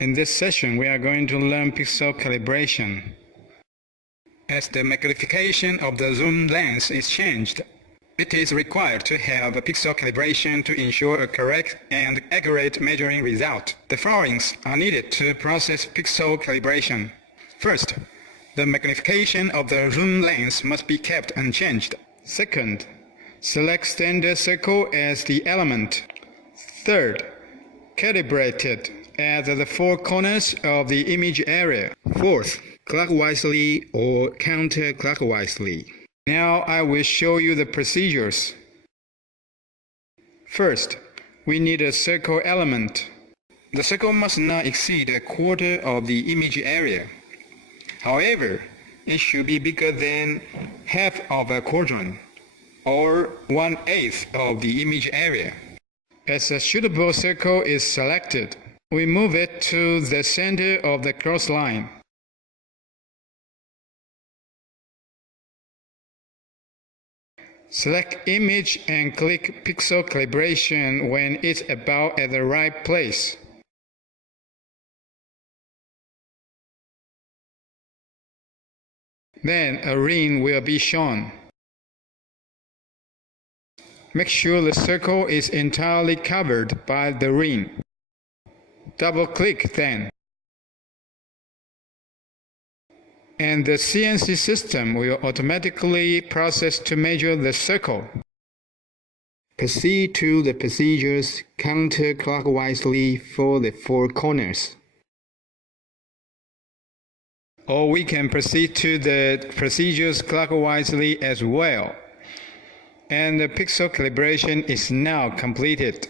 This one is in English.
In this session, we are going to learn pixel calibration. As the magnification of the zoom lens is changed, it is required to have a pixel calibration to ensure a correct and accurate measuring result. The followings are needed to process pixel calibration. First, the magnification of the zoom lens must be kept unchanged. Second, select standard circle as the element. Third, calibrate it at the four corners of the image area. Fourth, clockwise or counterclockwise. Now I will show you the procedures. First, we need a circle element. The circle must not exceed a quarter of the image area. However, it should be bigger than half of a quadrant, or 1/8 of the image area. As a suitable circle is selected, we move it to the center of the cross line. Select Image and click Pixel Calibration when it's about at the right place. Then a ring will be shown. Make sure the circle is entirely covered by the ring. Double-click then. And the CNC system will automatically process to measure the circle. Proceed to the procedures counterclockwise for the four corners. Or we can proceed to the procedures clockwise as well. And the pixel calibration is now completed.